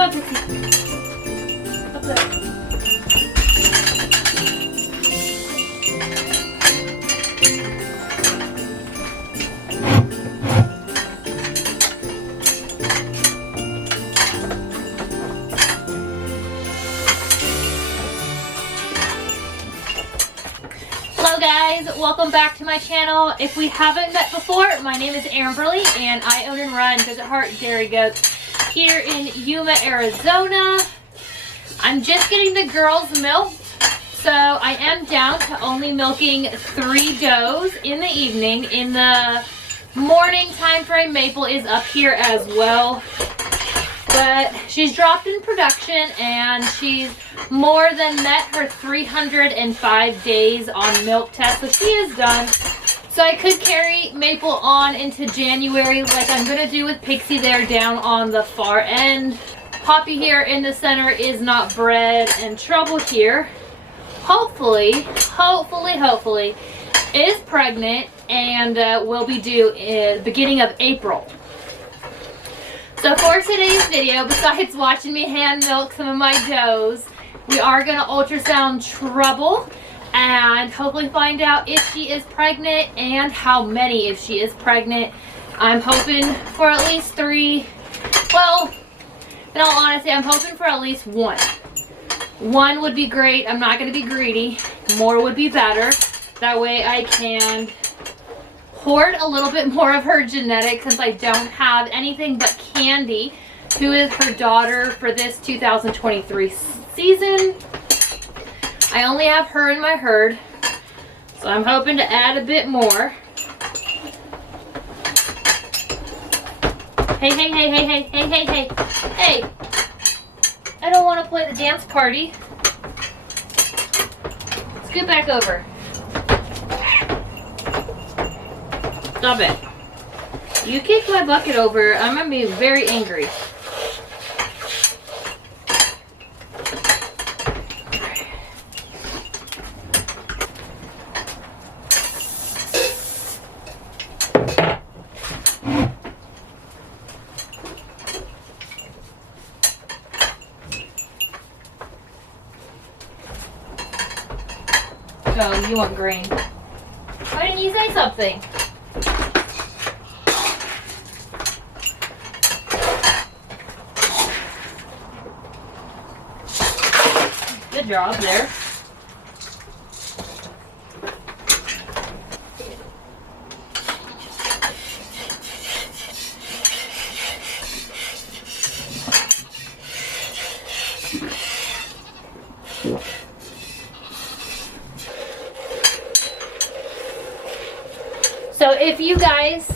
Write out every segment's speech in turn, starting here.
on, Pixie. Up there. Hello guys, welcome back to my channel. If we haven't met before, my name is Amberly and I own and run DesertHardt Dairy Goats here in Yuma, Arizona. I'm just getting the girls milked, so I am down to only milking 3 does in the evening. In the morning time frame, Maple is up here as well. But she's dropped in production and she's more than met her 305 days on milk test, so she is done. So I could carry Maple on into January like I'm going to do with Pixie there down on the far end. Poppy here in the center is not bred, and Trouble here, hopefully, is pregnant and will be due in the beginning of April. So for today's video, besides watching me hand milk some of my does, we are going to ultrasound Trouble and hopefully find out if she is pregnant and how many if she is pregnant. I'm hoping for at least 3. Well, in all honesty, I'm hoping for at least 1. 1 would be great. I'm not going to be greedy. More would be better. That way I can hoard a little bit more of her genetics since I don't have anything but Candy, who is her daughter for this 2023 season. I only have her in my herd, so I'm hoping to add a bit more. Hey, hey, hey, hey, hey, hey, hey, hey, hey! I don't want to play the dance party. Scoot back over. Stop it. You kicked my bucket over, I'm going to be very angry. Oh, you want green. Why didn't you say something? Good job there. So if you guys,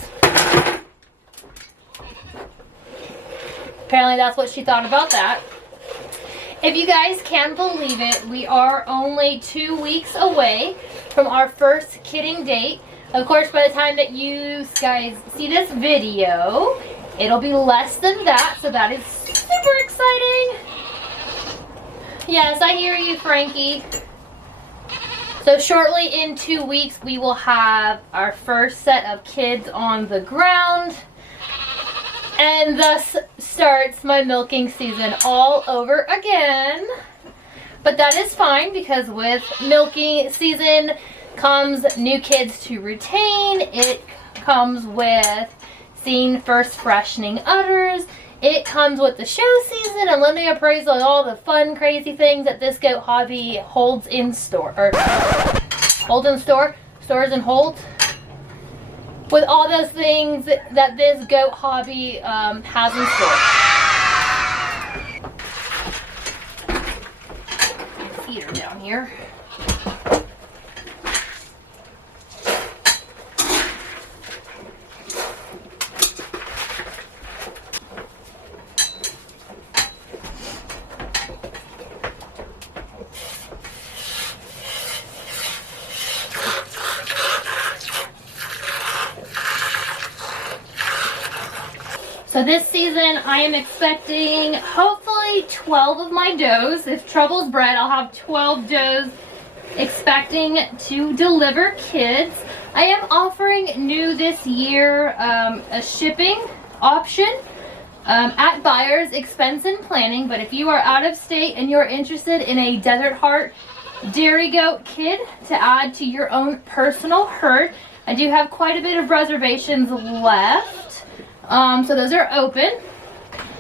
apparently that's what she thought about that. If you guys can believe it, we are only 2 weeks away from our first kidding date. Of course, by the time that you guys see this video, it'll be less than that, so that is super exciting. Yes, I hear you, Frankie. So shortly in 2 weeks, we will have our first set of kids on the ground. And thus starts my milking season all over again. But that is fine because with milking season comes new kids to retain. It comes with seeing first freshening udders. It comes with the show season and lending appraisal and all the fun, crazy things that this goat hobby holds in store. Or holds in store? Stores and holds? With all those things that this goat hobby has in store. Feed her down here. So this season I am expecting hopefully 12 of my does. If Trouble's bred, I'll have 12 does expecting to deliver kids. I am offering new this year a shipping option at buyer's expense and planning. But if you are out of state and you're interested in a DesertHardt dairy goat kid to add to your own personal herd, I do have quite a bit of reservations left. So those are open.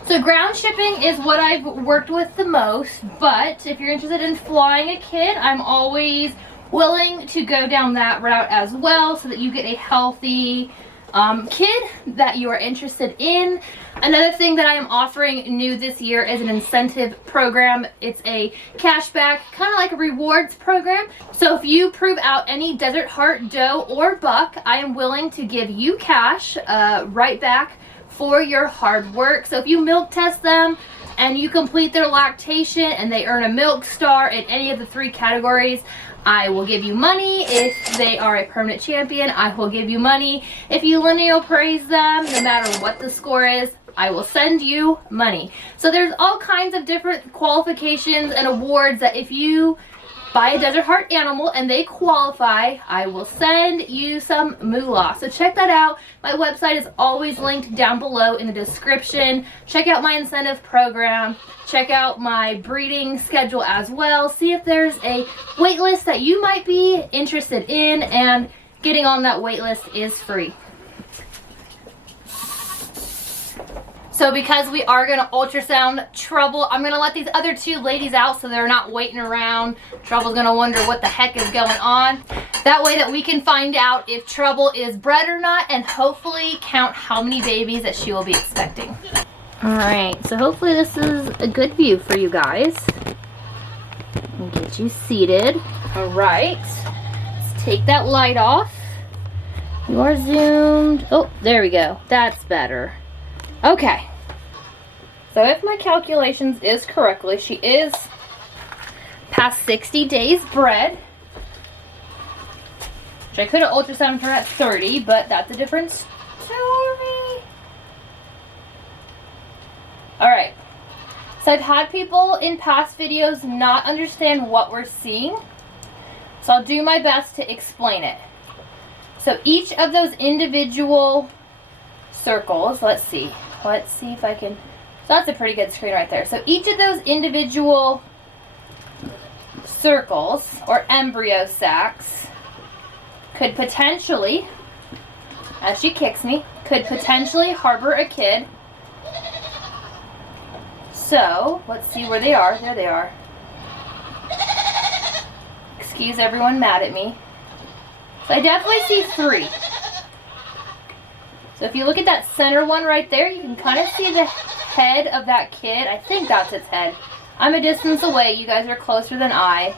So ground shipping is what I've worked with the most, but if you're interested in flying a kid, I'm always willing to go down that route as well, so that you get a healthy kid that you are interested in. Another thing that I am offering new this year is an incentive program. It's a cashback, kind of like a rewards program. So if you prove out any DesertHardt doe or buck, I am willing to give you cash right back for your hard work. So if you milk test them and you complete their lactation and they earn a milk star in any of the 3 categories, I will give you money. If they are a permanent champion, I will give you money. If you lineal praise them, no matter what the score is, I will send you money. So there's all kinds of different qualifications and awards that if you buy a DesertHardt animal and they qualify, I will send you some moolah. So check that out. My website is always linked down below in the description. Check out my incentive program. Check out my breeding schedule as well. See if there's a wait list that you might be interested in, and getting on that wait list is free. So because we are going to ultrasound Trouble, I'm going to let these other 2 ladies out so they're not waiting around. Trouble's going to wonder what the heck is going on. That way that we can find out if Trouble is bred or not, and hopefully count how many babies that she will be expecting. Alright, so hopefully this is a good view for you guys. I'll get you seated. Alright, let's take that light off. You are zoomed. Oh, there we go. That's better. Okay, so if my calculations is correctly, she is past 60 days bred, which I could have ultrasounded her at 30, but that's a different story. Alright, so I've had people in past videos not understand what we're seeing, so I'll do my best to explain it. So each of those individual circles, let's see if I can, so that's a pretty good screen right there. So each of those individual circles or embryo sacs could potentially, as she kicks me, could potentially harbor a kid. So let's see where they are. There they are. Excuse everyone mad at me. So I definitely see 3. So if you look at that center one right there, you can kind of see the head of that kid. I think that's its head. I'm a distance away. You guys are closer than I.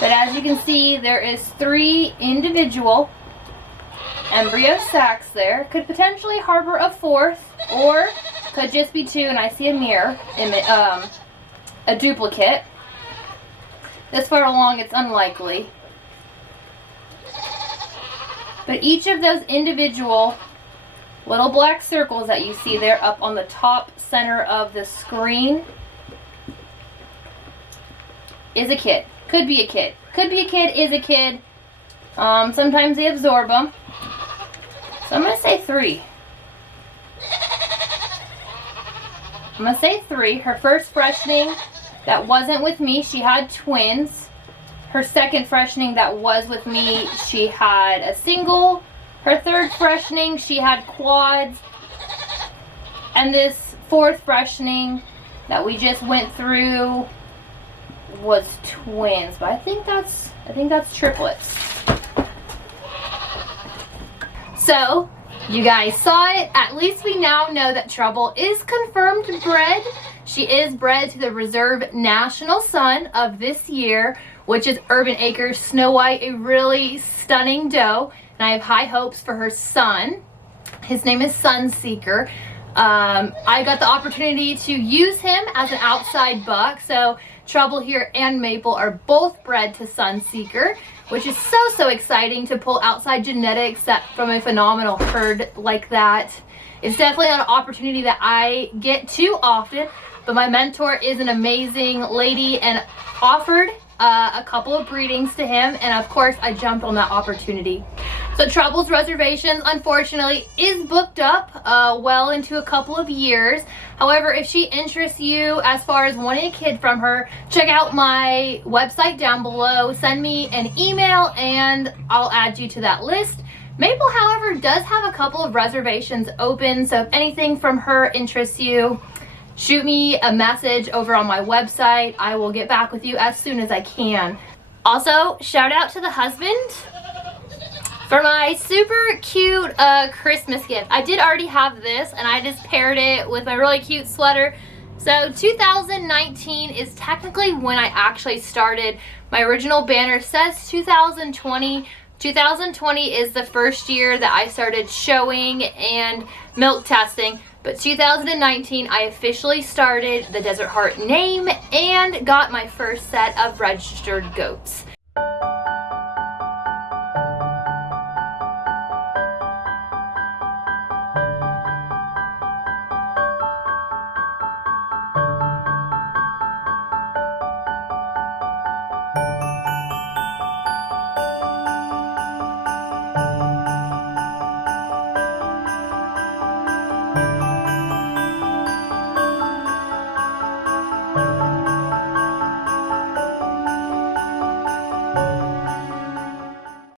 But as you can see, there is 3 individual embryo sacs there. Could potentially harbor a 4th, or could just be 2, and I see a mirror, a duplicate. This far along, it's unlikely. But each of those individual little black circles that you see there up on the top center of the screen is a kid. Could be a kid. Could be a kid, is a kid. Sometimes they absorb them. So I'm going to say 3. I'm going to say 3. Her first freshening that wasn't with me, she had twins. Her second freshening that was with me, she had a single. Her third freshening, she had quads. And this 4th freshening that we just went through was twins. But I think that's triplets. So, you guys saw it. At least we now know that Trouble is confirmed bred. She is bred to the Reserve National Son of this year, which is Urban Acres Snow White, a really stunning doe. And I have high hopes for her son. His name is Sunseeker. I got the opportunity to use him as an outside buck. So Trouble here and Maple are both bred to Sunseeker, which is so exciting to pull outside genetics from a phenomenal herd like that. It's definitely an opportunity that I get too often, but my mentor is an amazing lady and offered a couple of breedings to him, and of course I jumped on that opportunity. So Trouble's reservations, unfortunately, is booked up well into a couple of years. However, if she interests you as far as wanting a kid from her, check out my website down below. Send me an email and I'll add you to that list. Maple, however, does have a couple of reservations open, so if anything from her interests you, shoot me a message over on my website. I will get back with you as soon as I can. Also, shout out to the husband for my super cute Christmas gift. I did already have this, and I just paired it with my really cute sweater. So 2019 is technically when I actually started. My original banner says 2020. 2020 is the first year that I started showing and milk testing. But 2019, I officially started the DesertHardt name and got my first set of registered goats.